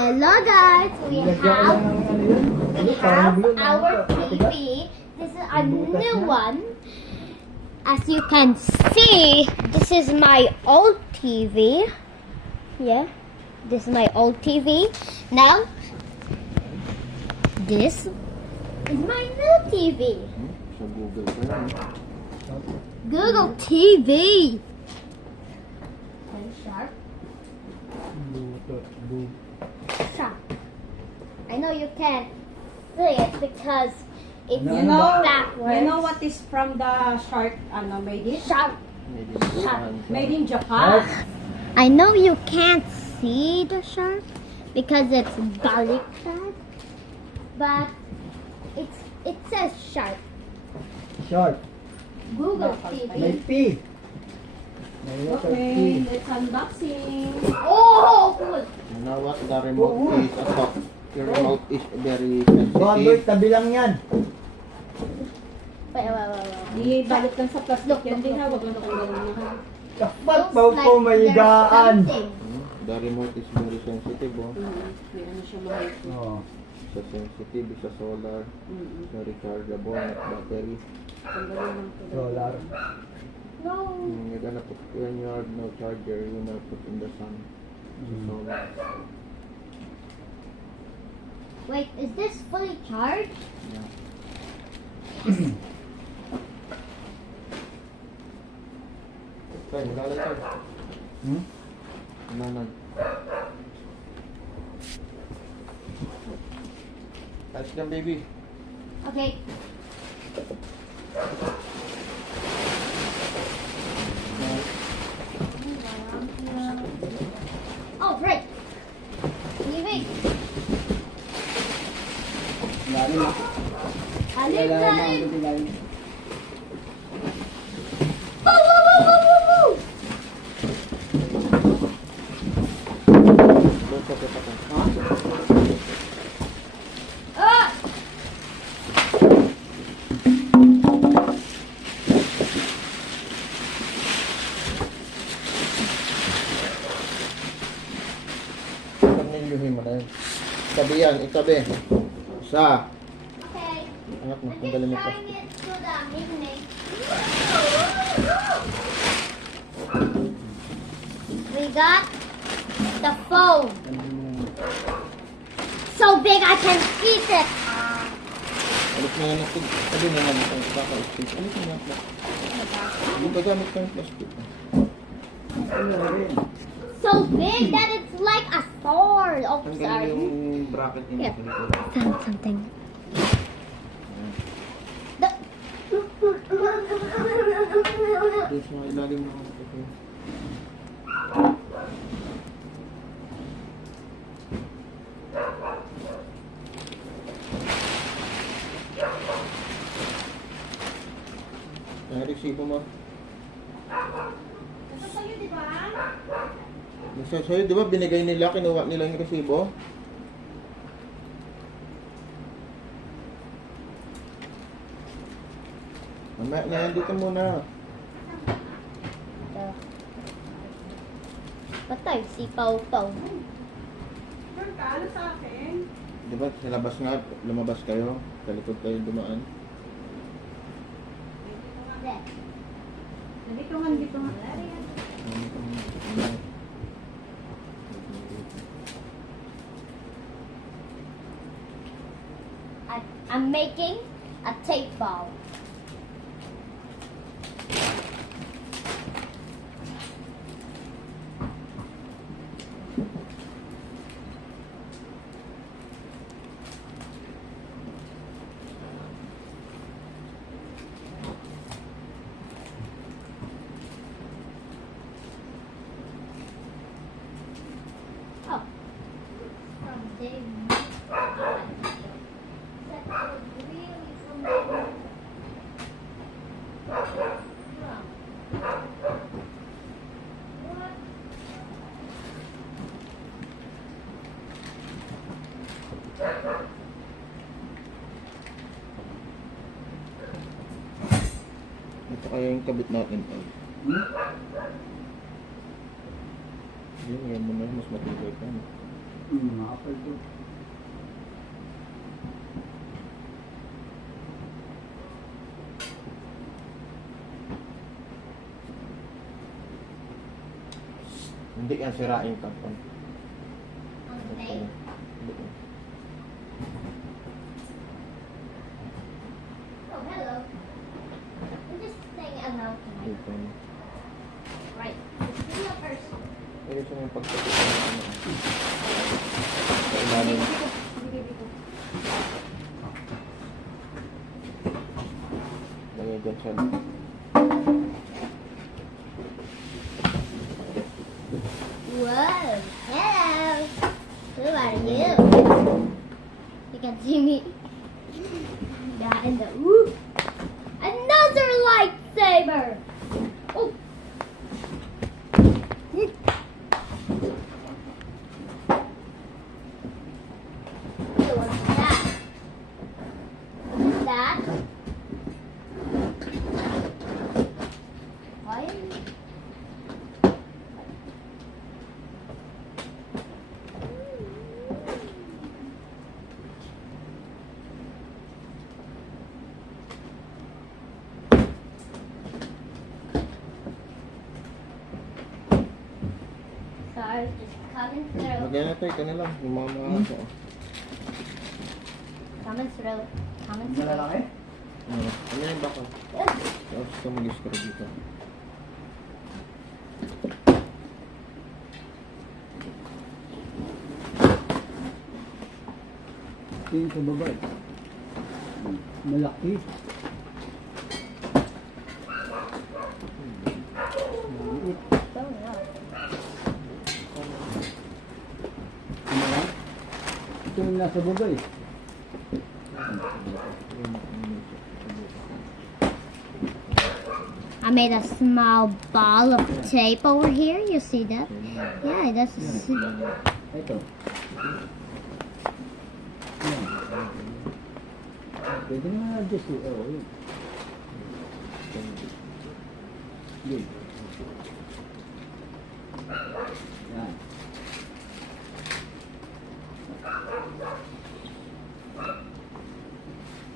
Hello guys, we have our TV. This is a new one. As you can see, this is my old TV. Yeah, this is my old TV. Now, this is my new TV. Sa Google pa yan. Google TV. Sharp. Sharp. I know you can't see it because it's You know backwards. what is from the shark, made it? Sharp. Made in Japan. Made in Japan. I know you can't see the shark because it's baliktad, but it says shark. Short. Google May TV. P. May letter Okay, P. let's unboxing. Oh, cool. You know what? The remote is a soft. The remote is very Boy, sensitive. tabi lang yan. Wait. Ibalik lang sa plastic yan din ha, wag lang tanggalin mo ha. Kapat pa po Looks may there's higaan. something. The remote is very sensitive. Oh. May ano siya mahal ko. Oh. Sa sensitive, sa solar, sa rechargeable battery. Tanggalin lang ko. Solar. No. You're gonna put when you have no charger, you're gonna put in the sun. Sa solar. Wait, is this fully charged? Yeah. Tay, magalit tayo. Hmm? Nanan. Touch them, baby. Okay. Oh, right. Leaving. Lalim. Alin. Woo! Don't forget ako. Ah! Pagnilyuhin mo na yun. Itabi yan, itabi. Isa. Okay. Anak mo, I'm tanggalin mo just ito. trying it to the magnet. We got the phone. So big I can eat it. Alis na yan ito. Sabi mo naman itong kaka-stick. Alis mo yan. Hindi gagamit ka yung plastic. So big that it's like a sword. Oh, Tanggalin sorry. yung bracket niya. Here. Found something. The- Doon sa ilalim ng ito. Ang resibo mo. Ito sa'yo, di ba? Nasa sa'yo, di ba binigay nila, kinuha nila yung resibo? Mamaya na yan, dito muna. Patay si Pau Pau. Sure ka? Ano sa akin? Di ba sa labas nga, lumabas kayo, sa likod kayo dumaan. Dito nga. I'm making a tape ball. Oh. From day one. That was really from day one. What? Ito kaya yung kabit natin. Yun, yan mo na, mas matibay ka. Makapal to. Hindi yan sirain ka. Okay. Oh, hello. I'm just saying hello to my right. Let's do it first. Pwede siya yung pagkakita ng sa ilalim. Lagay dyan siya. Whoa, hello. Who are you? You can see me. Yeah, and the woo. Another lightsaber. Oh. Hey, what's that? What's that? Why? Sorry, just coming through. Lagyan natin, ito na lang. Yung mga aso. Coming through. Coming through. Malalaki? Ano yung baka? Tapos ito mag-screw dito. Tingin sa baba. Malaki. Maliit. Oh, wow. Ano lang? Ito yung nasa baba eh. I made a small ball of tape over here. You see that? Yeah, that's Ito. Yan. Pwede naman adjust eh. Oo, yun. Yun. Yan.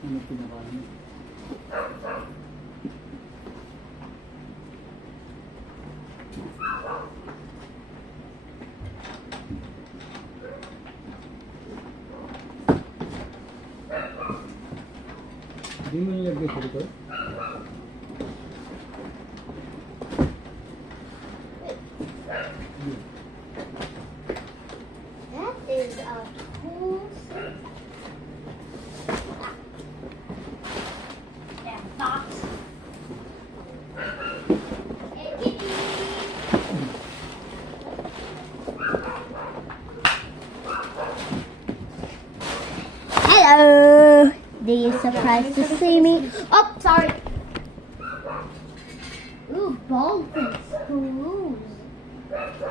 Ano pinakaano? Hindi mo nilagay sa likod? that is a cool thing. That box. Hey, kitty. Hello. Did you surprised to see me? Oh, sorry. Ooh, bolts and screws.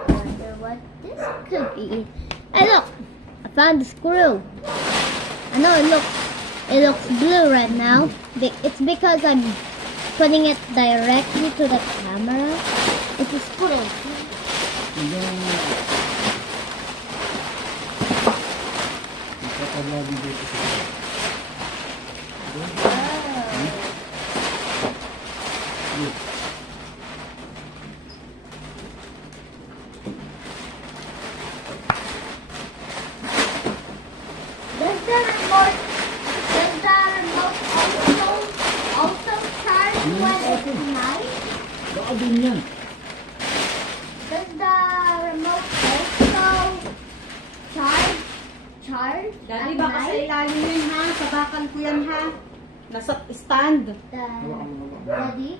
Wonder what this could be. Hey, look! I found the screw. I know it looks blue right now. It's because I'm putting it directly to the camera. It's a screw. Hanggang ipapalagi dito sa Yes. Does the remote also charge when it's night? Baka din yan. Does the remote also charge Daddy, at baka sa night? ilalim yun ha. Sa bakal ko yan ha. Nasa stand. Daddy,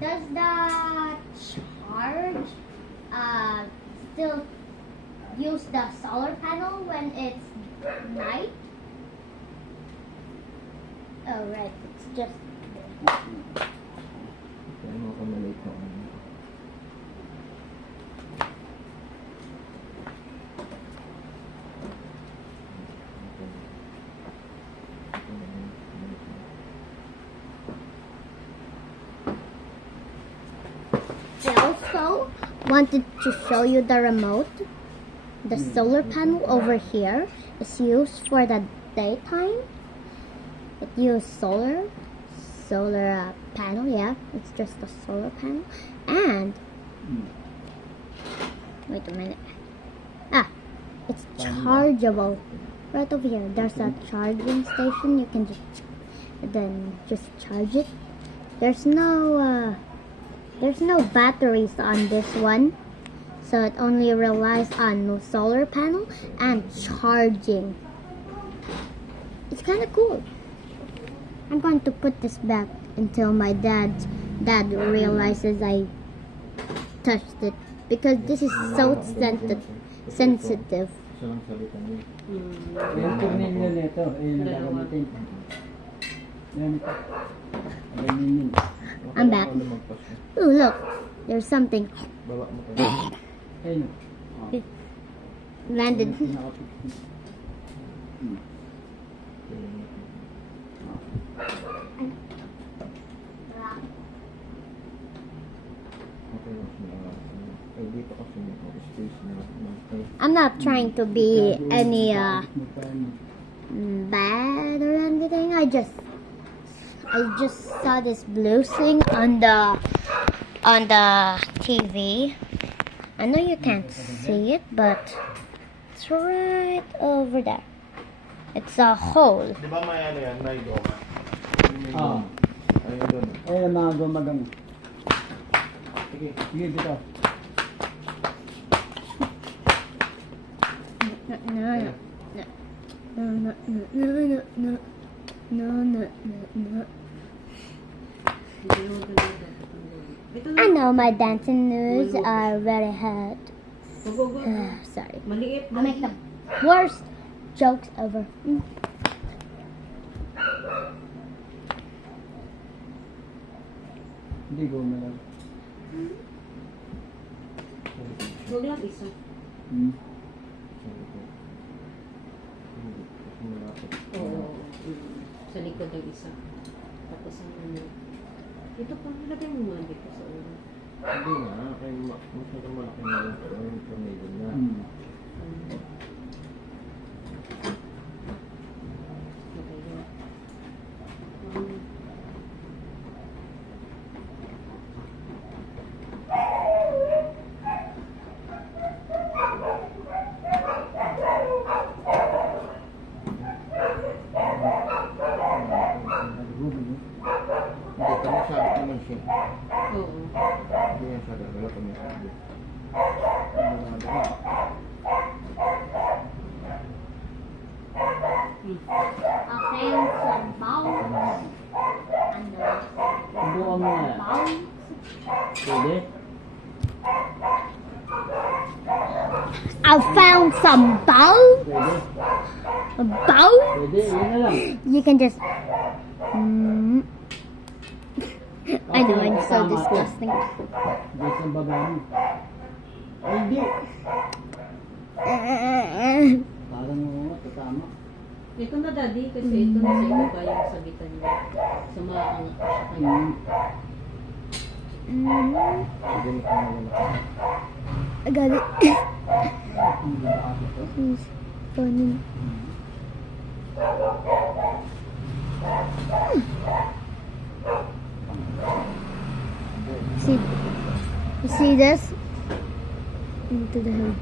does the charge still use the solar panel when it's night? Oh, right. It's just Ano ka maliit na ano. I also wanted to show you the remote the solar panel over here is used for the daytime. It uses solar panel. Yeah, it's just a solar panel. And wait a minute. It's chargeable. Right over here, there's a charging station. You can just charge it. There's no batteries on this one, so it only relies on solar panel and charging. It's kind of cool. I'm going to put this back until my dad realizes I touched it, because this is so sensitive. Isa lang salita niya. Yung tornilyo nito, ayun ang gagamitin. Yan ito. Ganyan yun. I'm back. Lumagpas mo. Ooh, look, there's something Baba mo tayo. Ayun. landed. Pinaka-fix. Ay, dito kasi may space na. I'm not trying to be any bad or anything. I just saw this blue thing on the TV. I know you can't see it, but it's right over there. It's a hole. Di ba may ano yan? May goma. Ah. Ayun doon. Ayun mga gumagang. Sige. Sige dito. No. I know my dancing moves are very hard. Sorry. Maliit. I make the worst jokes ever. Hindi gumalang. Huwag lang isa. Oo. Sa likod ng isa. Tapos ang ano. Ito pa, nilagay mo muna dito sa ulo. Hindi nga. Kaya masyadong malaki na rin. Pero yung tornado niya. Hindi, kami sabit naman siya. Oo. Hindi yan sabit. Wala kami sabit. Okay, some balls. Subukan mo nga. Balls. Pwede? I found some balls. Pwede? Balls. Pwede? Yan na lang. You can just. I know, I'm so disgusting. Diyos ang baba mo. Ay, hindi. Parang oo, tatama. Ito na daddy, kasi ito na sa ibaba yung sabitan niya. So maaangat pa siya kayo. Sige, ito na lang. I got it. Ang baba ito. This is funny. You see this? Into the head.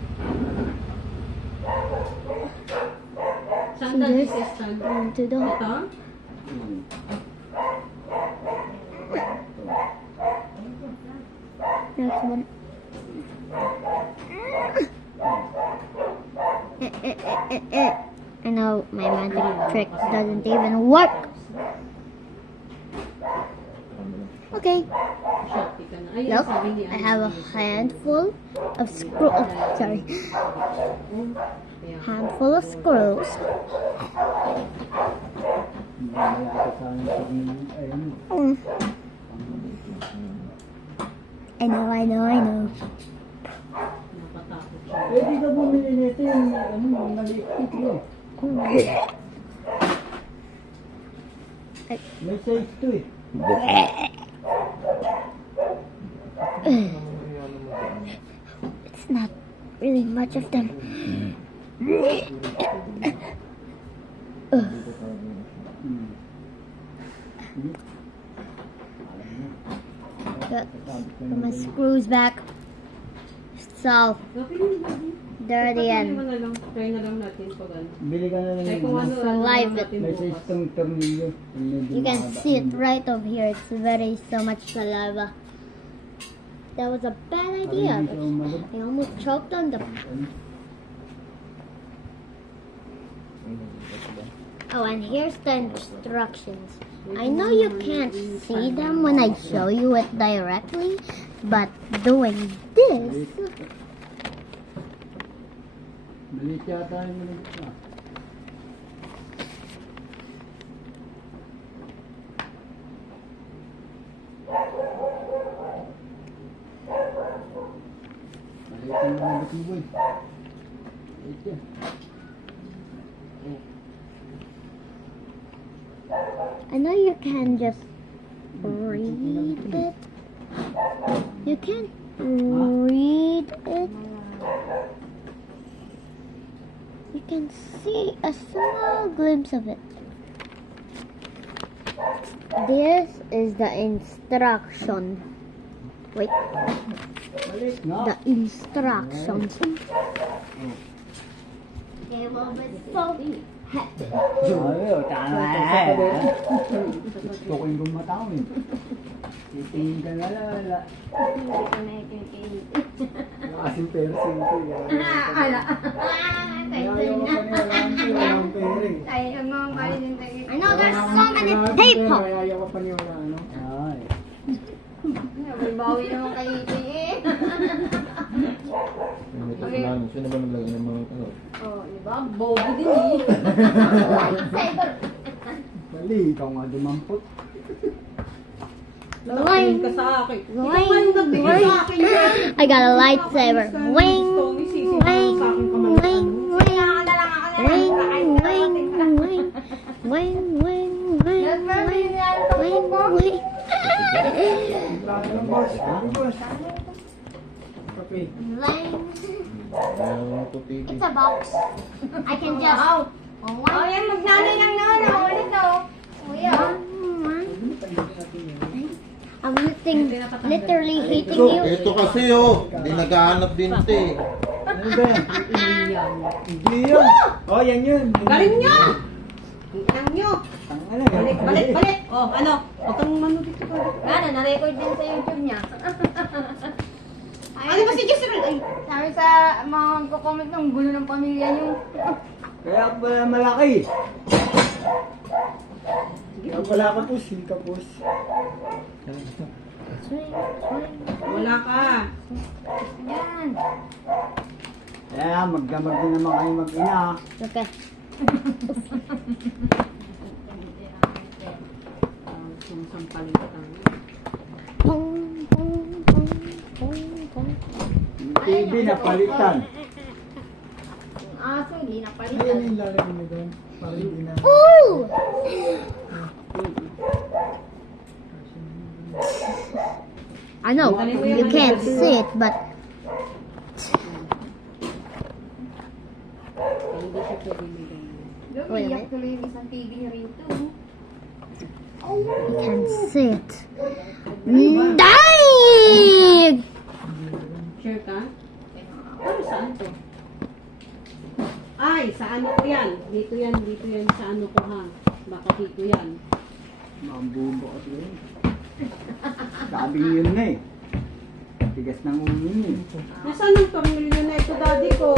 Saan daddy sa stand? Into the head. Ito? Next one. I know my magic trick doesn't even work. Okay, Shopee ka na. Ayun, look, sabi ni I have a handful of screws. Oh, sorry, handful of screws. Malaki sa akin sa amin. Ayun. I know. Nakatakot siya. Pwede ka bumili nito yung ano, maliit ito eh. May size to eh. It's not really much of them. Put my screws back. So Okay lang, Daddy. dirty Try and mo na lang. Try na lang natin pag ano. Bili ka na lang Ay, yung kung ano, ano. ano Live lang natin May bukas. sistong tornilyo. you can see it right over here. It's very so much saliva. That was a bad idea. I almost choked on the. Oh, and here's the instructions. I know you can't see them when I show you it directly, but doing this, Malit yata yung malit na. Malit yung mga batiboy. Malit yan. I know you can just read it. You can read it. You can see a small glimpse of it. This is the instruction. Wait, Malit na. the instructions. It will be so happy. Ayaw, tama. Gusto ko yung gumataw eh. Titingin ka na lala. Kasing pero simple yan. Ala. Ayaw ko paniwalaan ko, walang pera eh. I know there's so many people. Ayaw ko paniwalaan, no? Ay. Bawi naman kayo eh. Sino ba naglagay ng mga ano? Oh, di ba? Bobo din eh. Lightsaber. Mali, ikaw nga dumampot. Nakain ka sa akin. Ikaw nga Wing, yung nagbigay sa akin yan. I got a lightsaber. Wing, wing, wing, wing. Wing, wing, wing. Wing, wing, wing, wing, wing. Boss, boss. Okay. It's a box. I can just. Oh, yan, magnanay lang na. Ulit na. I'm literally hating you. Ito kasi oh, hindi naghahanap din ito eh. Ano ba yan? Hindi yun. Oh, yan yun. Galing nyo! Ang nyo! Tangala. Balik, balik, balik! Oh, ano? Huwag kang mano dito ka. Gana, na-record din sa YouTube niya. Ano ba si Jezreel? Ay, Sabi sa mga magko-comment ng gulo ng pamilya niyo. Kaya pala malaki. Kaya pala kapos, hindi kapos. wala ka. Yan. Kaya magdamag din naman kayo mag-ina. Okay. Sumasampaling ka tayo. Pong, pong, pong, pong, pong. Yung TV napalitan. Ang aso, hindi Ayun napalitan. yung lalagay mo doon. Para hindi na. Ooh! I know you can't see it, but Hindi siya pwede may ganyan. Lumiyak tuloy yung isang TV niya rito. you can see it. Dang! Sure ka? Pero saan to? Ay, sa ano ko yan? Dito yan sa ano ko ha. Baka dito yan. Mambubo kasi yun. Sabi yun na eh. Tigas ng ulo yun eh. Nasaan ang tornilyo na ito, daddy ko?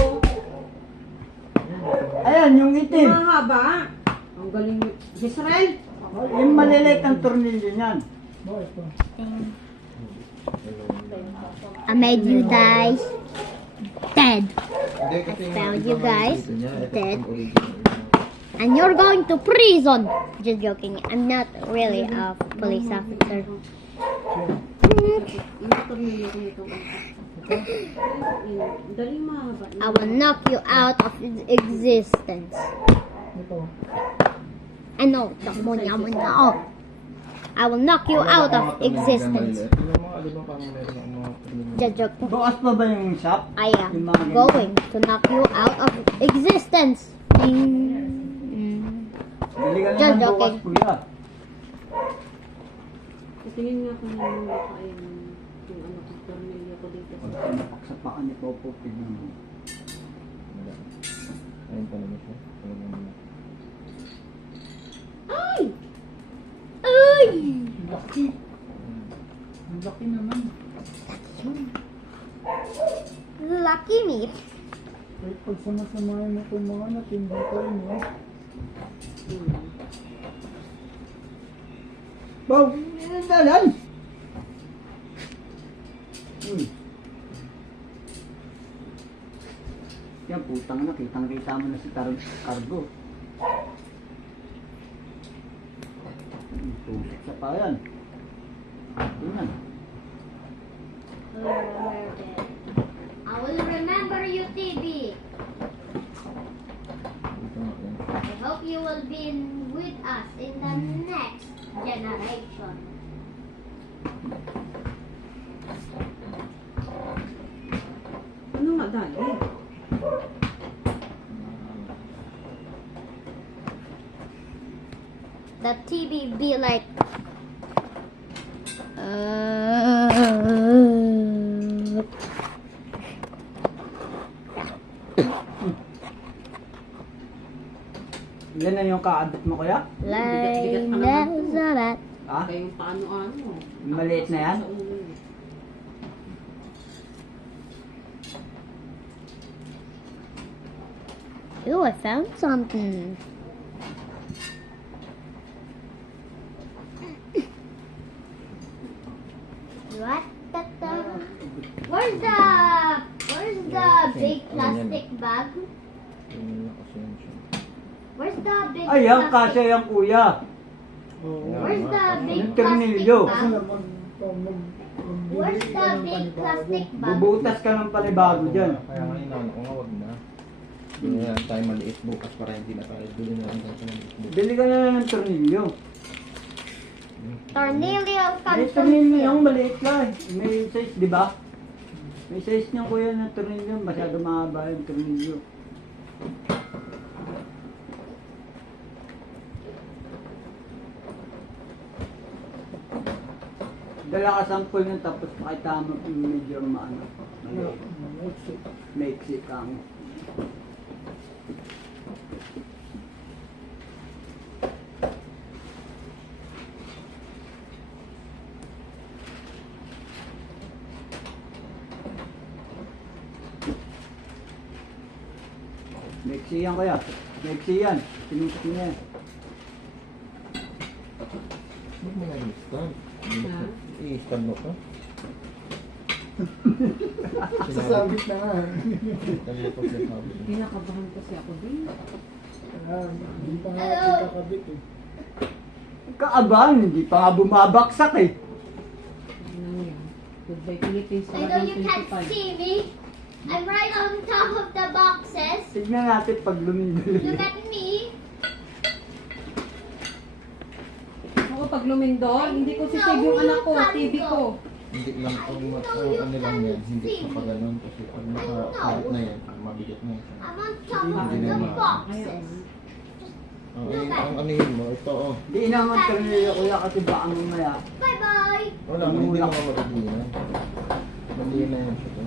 Ayan, yung itim. Mahaba. Ang galing ni Jezreel. Yung maliliit ang tornilyo niyan. I made you guys dead, Hindi, kasi yung found iba you nga guys dito niya, ito dead. yung original. and you're going to prison. Just joking. I'm not really a police officer. Yung tornilyo ko nito. Dali mahaba. I will knock you out of existence. Ito. I know. Oh. I will knock you out of existence. Yung mga, di ba, parang meron ng mga terminal. Joke. Bukas pa ba yung shop? I am going to knock you out of existence. Bili ka Just naman bukas, joking. kuya. Tingin nga ko na yung makain yung ano kong tornilyo ko dito. Pag napaksapakan ni Popo, tignan mo. Wala. Ayun pa naman siya. Talagang wala. Ay! Ay! Laki. Ang laki naman. Lucky me. Ay, pag samasamahin mo itong mga natindi ko rin, eh. Bow! Yan dalan! Yan, putang na. Kitang-kita mo na si Cargo. Tusok sa pa yan. Yan. I will remember you, TV. Dito nga yan. I hope you will be with us in the next generation. Ano nga dali? The TV be like. Ilan na yung kaadot mo, kuya? Like that. Ha? Kaya yung paano-ano. Maliit na yan? Sa ulo eh. Ooh, I found something. What? Where's the big plastic bag? Yung nakasuyan siya. Where's the big Ayan, plastic? kasya yan, kuya. Where's the big Yung plastic tornilyo. bag? Where's the big plastic bag? Bubutas ka ng panibago dyan. Kaya nga inaano ko nga, wag na. Hindi na lang tayo maliit bukas para hindi na tayo. Bili na lang tayo sa maliit bukas. Bili ka na lang ng tornilyo. Tornilyo May tornilyo yung maliit lang. May size, di ba? May size niya, kuya, ng tornilyo. Masyado mahaba yung tornilyo. Dala ka sample niyan tapos makita mo yung medyo maano. Maiksi kang. Maiksi yan, kaya. Maiksi yan. Sinusok niya yan. Ba't mo nga i-stand? Ha? I-stand mo pa? Sasabit na nga. Stand mo pa sinasabi. Kinakabahan kasi ako din. Hindi pa nga ako kakabit eh. Kaabahan, hindi pa nga bumabaksak eh. Ano yan? Goodbye Philippines. I know you can't see me. I'm right on top of the boxes. Tignan natin pag lumindol. Look at me. Ako pag lumindol, hindi ko sisave yung anak ko, TV ko. Hindi lang ang ano lang yan. Hindi pa pa ganun. Kasi pag nakakarap na yan, mabigat na yan. I'm on top of Hindi the naman. boxes. Ang anihin mo, ito oh. Di naman tornilyo, kuya, kasi baka mamaya. Bye-bye. Wala, hindi naman mabigyan. Mali na yan siya to.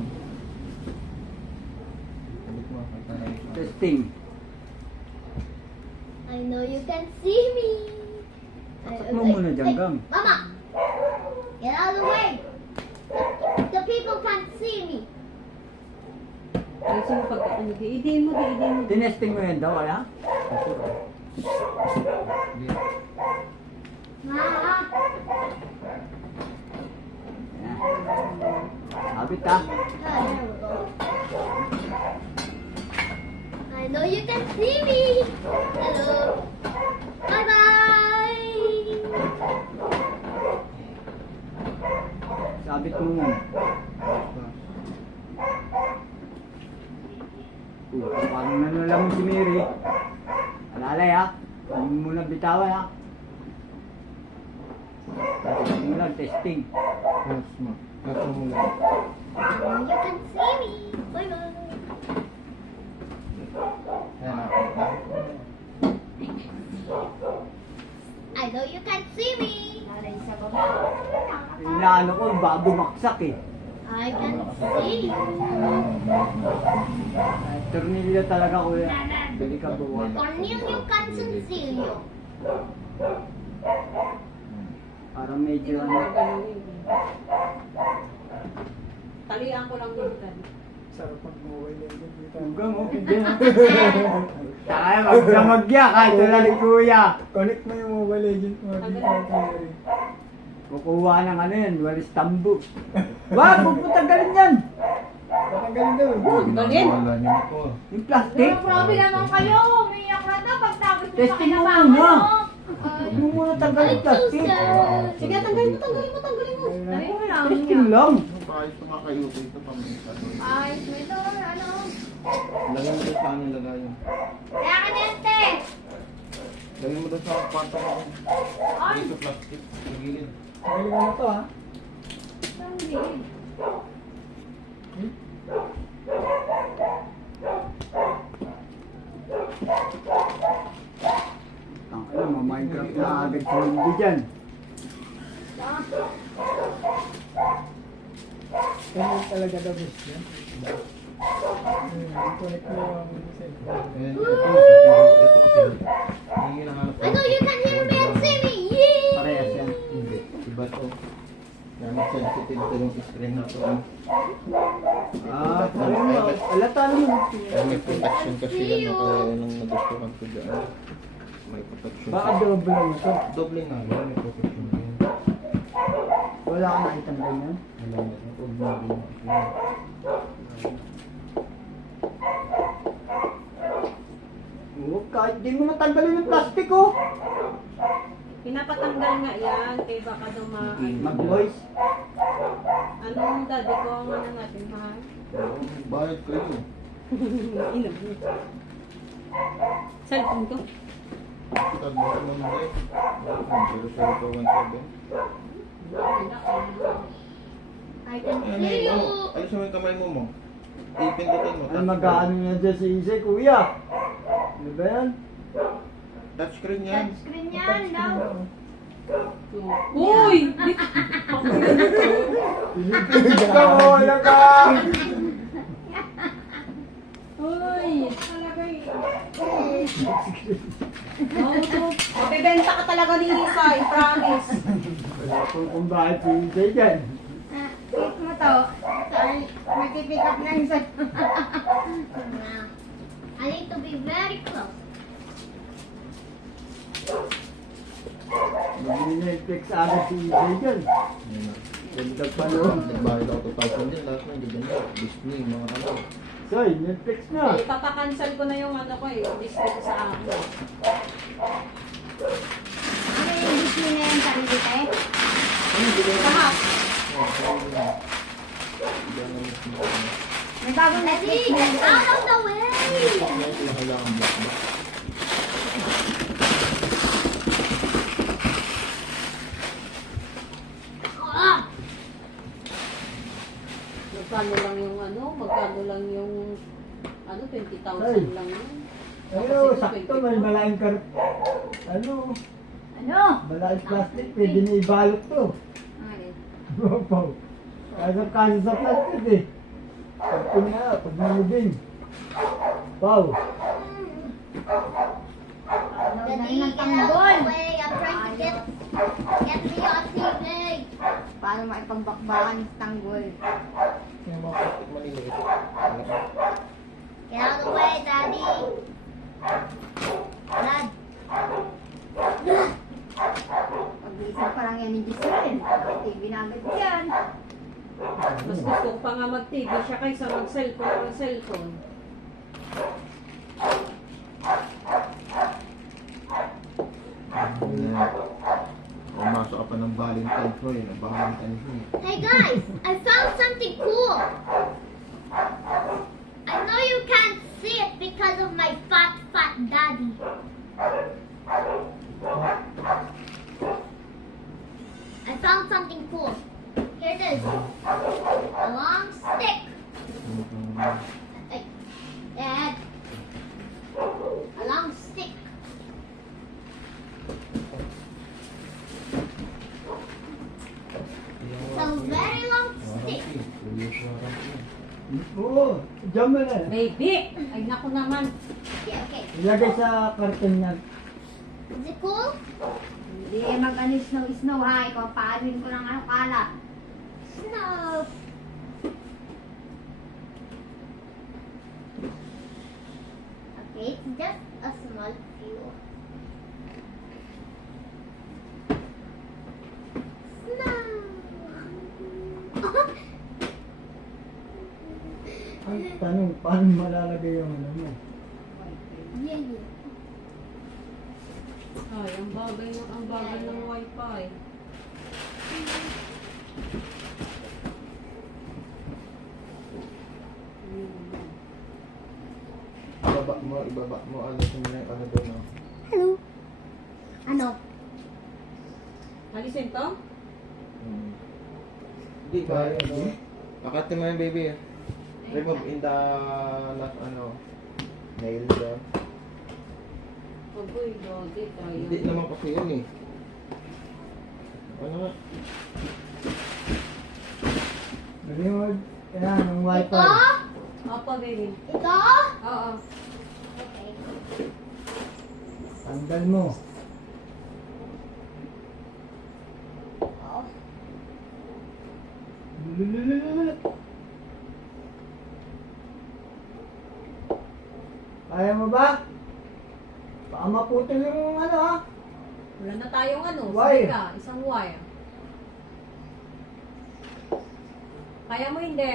Balik mo, kaya Testing. I know you can see me. Tapat mo muna dyan, Gang. Mama, get out of the way. The people can't see me. Ayusin mo pag ano, di-idiin mo. Tinesting mo yan daw, kaya? Mama. Yan. Sabit ha. There we go. I know you can see me. Hello. Bye-bye. Sabit mo mo. Parang nanulaman si Mary. Alalay ha. Huwag mo muna bitawan ha. Testing lang, testing. Yes, ma. Ako mo lang. Now you can see me. Bye bye. Yan ako. I know you can see me. Naray sa baba. Inaano ko, bago maksak eh. I can see you. Tornilyo talaga kuya. Dali ka buwan. Cornelio Cancencillo. Parang medyo ano. Talian ko lang yung tali. Sarap mag-mobile legend dito. Hanggang mo, hindi na. Tayo, magdamagya kahit wala ni kuya. Connect mo yung mobile legend mo dito. Taneri. Kukuha ng ano yan, walis tambo. Wag, huwag mo tanggalin yan. Patanggalin daw. Galing. Wala niyo ako. Yung plastic. Pero grabe naman kayo. Umiyak na to pagtapos nyo Testing mo kinabangon, muna. no? Huwag mo muna tanggalin I'm yung so plastic. sad. Sige, tanggalin mo, tanggalin mo, tanggalin mo. Sabi mo lang. Testing lang. Kahit kumakayo dito pamilya. Ay, may to, ano? Lagyan mo doon sa ano lagayan. Kaya ka nente. Lagyan mo doon sa kwarto mo. Dito plastic. Sa gilid. Galing mo na to ha. Hindi. Ang alam mo, Minecraft na agad sa hindi dyan. Ganyan talaga the best yan. Connect mo yung cellphone. Ayan, ito kasi. Yung hinahanap ko. I know you can hear me and see me. Yay! Parehas yan. Hindi. Iba to. Kaya mas sensitive to yung screen na to. Ah, ayun mo. Alata naman. Kaya may protection kasi yan na kaya nang nagustuhan ko dyan. May protection. Baka double lang ito. Doble nga yan. May protection yan. Wala kang nakita na ganyan. Wala na. Huwag na rin. Oo, kahit di mo natanggalin yung plastic oh. Pinapatanggal nga yan, kaya baka daw Mag-voice. Anong daddy ko ang ano natin, ha? Bayad kayo. Inom. Cellphone ko. Tag mo naman mo eh. 00217. I can Ano see yun? you. Alisin mo yung kamay mo. Ipindutin mo. Ano mag-ano niya dyan si Isay, kuya? Ano ba yan? Touchscreen yan. Touchscreen yan, daw. Uy! Pilipinig ka mo, wala ka! Uy! Mabibenta ka talaga ni Isay, promise. Wala kung bakit si Isay dyan. Pick mo to. Mag-pick up na yung sa... I need to be very close. Mabili niya yung flex agad si Isay dyan. Ganda pa no. Nagbayad ako 2,000 din. Lahat na hindi ganyan. Disney, mga ano. So, yung flex na. Ipapakancel ko na yung ano ko eh, discount sa akin. Ano yung Disney na yan, sarili tayo? Lahat. May bagong Netflix Eddie, na get out of the way! Ah! Magkano lang yung ano, magkano lang yung ano, 20,000 Ay. lang yun. Ano, sakto may malaking kar... Ano, Ano? malaking plastic, pwede na ibalot to. Ano? Wow. Kaya sa plastic eh. Pag na, pag nalubing. Wow. Daddy, get out of the way! I'm trying to get me on TV! Paano maipagbakbakan ng tanggol? Yung mga plastic maliliit. Get out of the way, Daddy! Dad! Pag-iisip pa lang yan ni Giselle. TV na agad yan. Mas gusto ko pa nga mag-TV siya kaysa mag-cellphone o cellphone. Pumasok ka pa ng Valentine's mo yun. Valentine's mo. Hey guys, I found something cool. I know you can't see it because of my fat daddy. Diyan mo na. Baby! Ay, naku naman. Okay, okay. Ilagay sa karton niya. Is it cool? Hindi mag-ano snow ha. Ikaw paaluin ko ng ano kalat. Snow. Okay, it's just a small few. Snow. Ang tanong, paano malalagay yung ano mo? Yeah, yeah. Ay, ang bagay ng wifi. Ibaba mo, ano mo na yung ano doon, no? Hello. Ano? Alisin to? Hindi ba, ano? Pakatin mo yung baby. Remove in the, not, ano, nail doon. Agoy, dodi tayo. Hindi naman kasi yun eh. Ano nga? Remote, yan, ang wifi. Ito? Opo, baby. Ito? Oo. Okay. Tanggal mo. Oh. Lululululul. Kaya mo ba? Baka maputol yung ano ha? Wala na tayong ano. Wire. Sige ka, isang wire. Kaya mo hindi.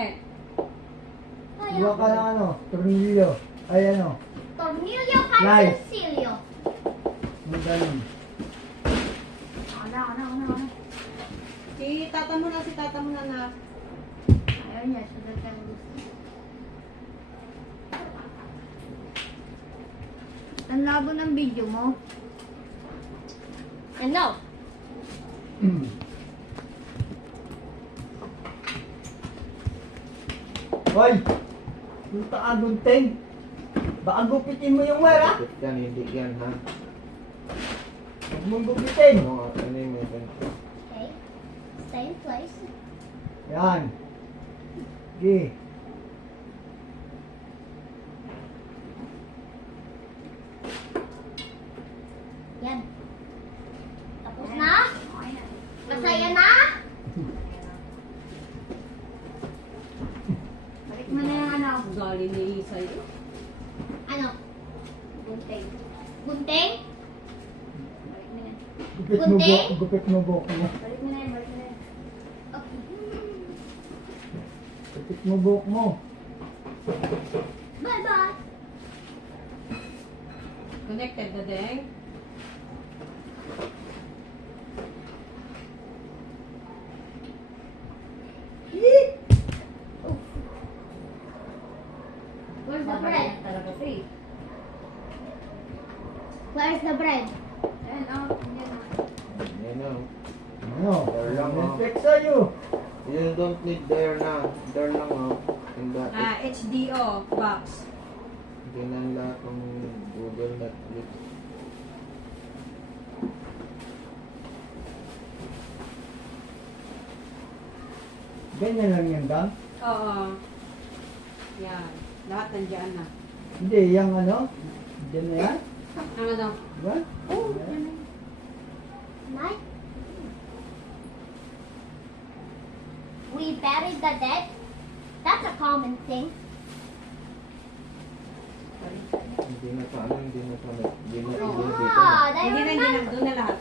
Iwa ka ng ano, tornilyo. Ay ano, Tornilyo Nice. Cancesilio. yung ganun. Ano. Si tata mo na. Ayaw niya. Sudat ka gusto. Ang labo ng video mo. Ano? Hoy! Punta ka gunting. Baka gupitin mo yung wire ha? Bakit yan, hindi yan, ha? Huwag mong gupitin. Ano, ano yung meron? Okay. Stay in place. Yan. Sige. Yan. Tapos na? Okay na. Masaya na? Balik mo na yung ano. Ang galing ni Isay. Ano? Gunting. Gunting? Balik mo na. Gunting? Gupit mo buhok mo. Balik mo na yan. Balik mo na yan. Okay. Gupit mo buhok mo. Bye-bye. Connected na deng. Where's the bread? Babalayan talaga ito eh. Where's the bread? Ayan, oh. Yan, oh. Yan na. Ano? There lang, oh. Netflix sa'yo. You don't need there na. There lang, oh. And that, HDO box. hindi na lahat ng Google, Netflix. Ganyan lang yan, Dang. Oo. Yan. Lahat nandiyan na. Hindi, yung ano? Diyan na yan? Ang ano? Diba? Oh, nice. We buried the dead. That's a common thing. Hindi na pa, ano, hindi na pa, hindi na, Oh hindi na my dito. God, I Hindi na, remember. doon na lahat.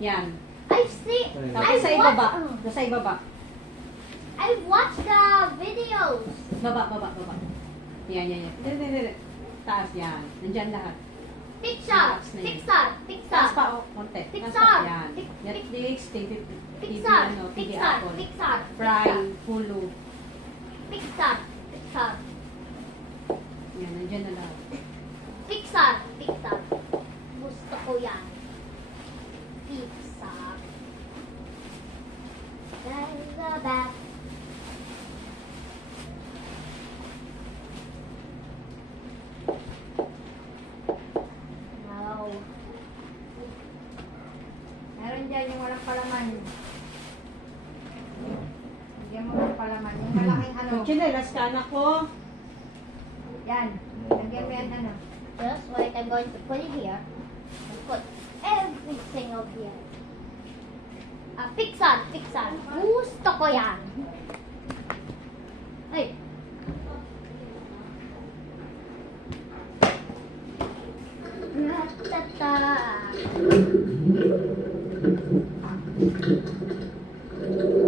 Yan. I see. Tapos sa ibaba. Nasa ibaba. I've watched the videos. Baba. Yan. Hindi. Taas yan. Nandyan lahat. Pixar. Taas na yun. Pixar. Taas Pixar. pa, oh, konti. Taas Pixar. pa, yan. Netflix, TV, Pixar. ano, TV Pixar. Apple. Pixar. Prime, Hulu. Pixar. Pixar. Yan, nandyan na lahat. Pixar. Pixar. Gusto ko yan. Pixar. That's the best. No. Meron dyan yung walang palaman. Hindi mo walang palaman. Yung malaking ano. Yung chinelas ka, anak ko. Yan. Lagyan mo yan ano. Just wait, I'm going to put it here. And put everything over here. Fix on. Gusto ko yan. Ay. Tata.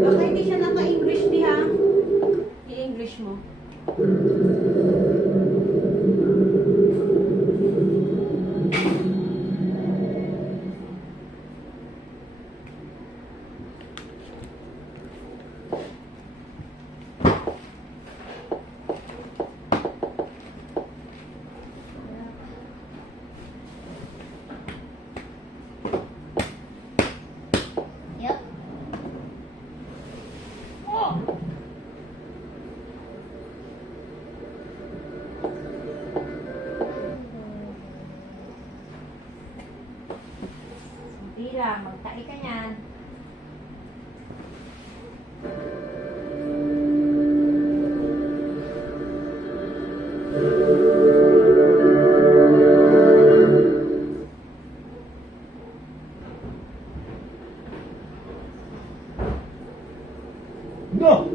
Baka hindi siya naka-English di ha? I-English mo. Yep. Hindi lang. Magtai ka yan. No!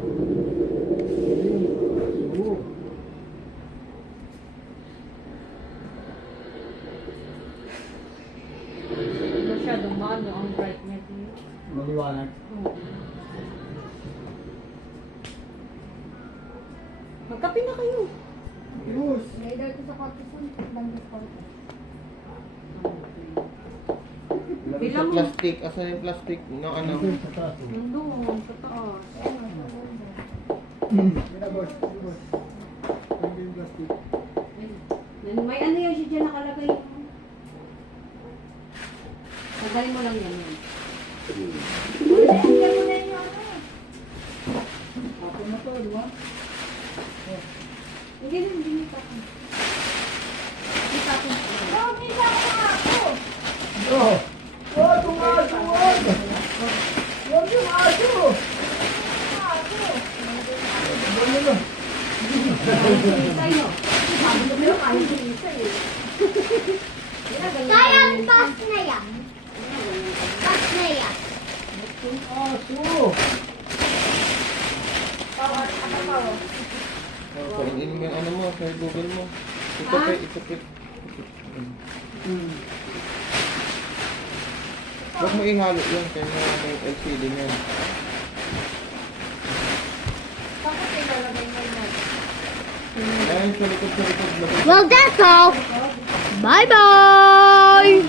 Masyadong maano ang brightness niya. Maliwanag. Oo. Magkape na kayo. Luz! Later ko sa kwarto sa bandang kwarto. Bilang mo. Plastic. Asan yung plastic? No, ano? Sa taas. Nandun, sa taas. Mira, boss. Boss. Pwede yung plastic. May ano yan siya dyan nakalagay. Tagalin mo lang yan. Lagyan mo na yung ano. Ako na to, di ba? Hindi na, hindi nito ako. Oh, nisa ko na ako. Oh! Oh, tumaso! Huwag yung aso! Ano na? Tayo. Kaya pass na yan. Pass na yan. Yung aso! Paringin mo yung ano mo, sa Google mo. Itapit. Huwag mo ihalo yan, kaya may LCD niyan. Bakit ilalagay mo yan? Ayan, sa likod. Well, that's all. Bye-bye.